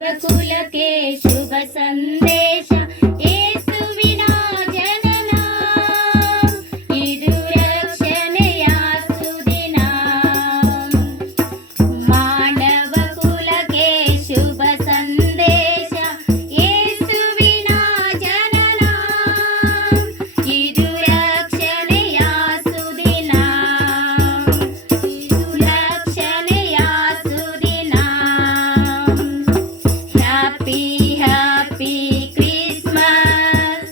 ಕುಲಕ್ಕೆ ಶುಭ ಸಂದೇಶ ಯೇಸುವಿನ ಜನನ ಇದು ರಕ್ಷಣೆಯ ಸುದಿನ. ಮಾನವ ಕುಲಕ್ಕೆ ಶುಭ ಸಂದೇಶ ಯೇಸುವಿನ ಜನನ ಇದು ರಕ್ಷಣೆಯ ಸುದಿನ. ಇದು ರಕ್ಷಣೆಯ ಸುದಿನ. Happy, happy Christmas.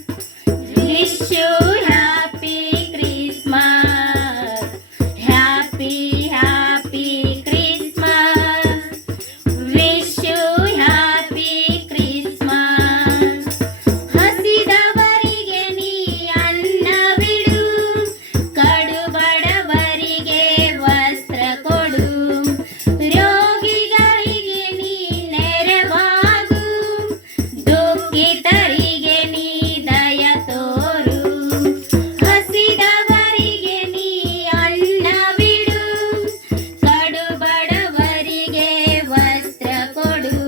Wish you happy Christmas. Happy, happy Christmas. Wish you happy Christmas. ಹಸಿದವರಿಗೆ ನೀ ಅನ್ನ ಬಿಡು, ಕಡುಬಡವರಿಗೆ ವಸ್ತ್ರ ಕೊಡು, ರೋಗಿಗಳಿಗೆ ನೀ ನೆರವಾಗು, ದುಃಖಿತರಿಗೆ ನೀ ದಯ ತೋರು. ಹಸಿದವರಿಗೆ ನೀ ಅನ್ನ ಬಿಡು, ಕಡುಬಡವರಿಗೆ ವಸ್ತ್ರ ಕೊಡು,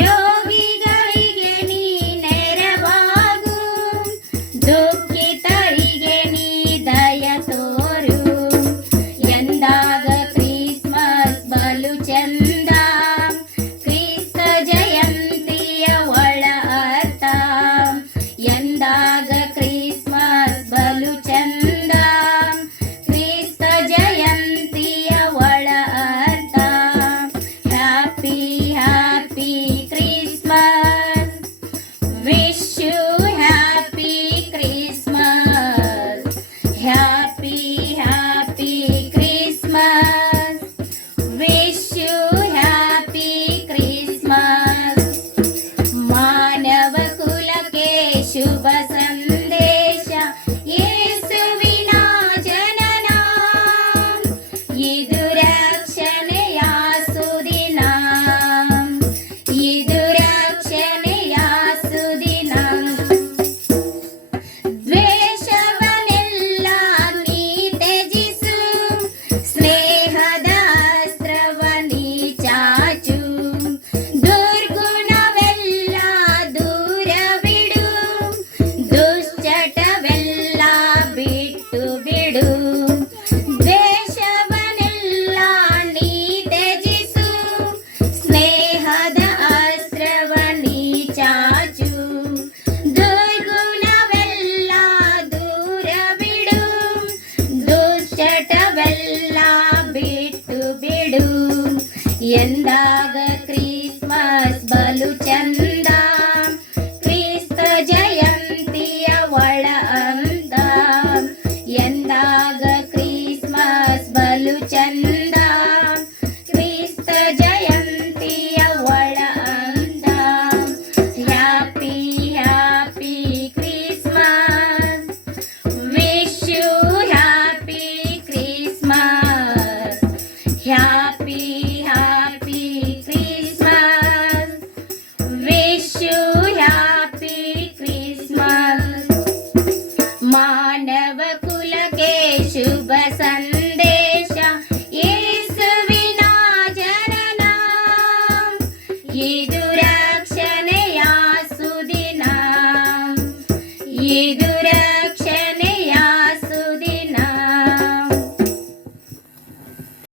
ರೋಗಿಗಳಿಗೆ ನೀ ನೆರವಾಗು, ದುಃಖಿತರಿಗೆ ನೀ ದಯ ತೋರು. ಎಂದಾಗ ಕ್ರಿಸ್ಮಸ್ ಬಲು ಚಂದ, ಕ್ರಿಸ್ತ ಜಯಂತಿಯ ಒಳ ಅರ್ಥ. ಎಂದಾಗ ಕ್ರಿಸ್ಮಸ್ ಬಲು ಚಂದ, ಕ್ರಿಸ್ತ ಜಯಂತಿಯ ಒಳ ಅರ್ಥ. Happy happy Christmas. Wish you happy Christmas. Happy happy Christmas. Wish you happy Christmas. ಮಾನವ ಕುಲಕ್ಕೆ ಶುಭ ಸಂದೇಶ ಯೇಸುವಿನ ಜನನ ಇದು ರಕ್ಷಣೆಯ ಸುದಿನ. ಇದು ರಕ್ಷಣೆಯ ಸುದಿನ. ದ್ವೇಷವನ್ನೆಲ್ಲ ನೀ ತ್ಯಜಿಸು, ಸ್ನೇಹದ ಅಸ್ತ್ರವ ನೀ ಚಾಚು, ದುರ್ಗುಣವೆಲ್ಲ ದೂರವಿಡು, ದುಶ್ಚಟವೆಲ್ಲ ಬಿಟ್ಟು ಬಿಡು. ದ್ವೇಷವನ್ನೆಲ್ಲ ನೀ ತ್ಯಜಿಸು, ಸ್ನೇಹದ ಅಸ್ತ್ರವ ನೀ ಚಾಚು, ದುರ್ಗುಣವೆಲ್ಲ ದೂರವಿಡು, ದುಶ್ಚಟವೆಲ್ಲ ಬಿಟ್ಟು ಬಿಡು. ಎಂದಾಗ ಕ್ರಿಸ್ಮಸ್ ಬಲು ಚಂದ,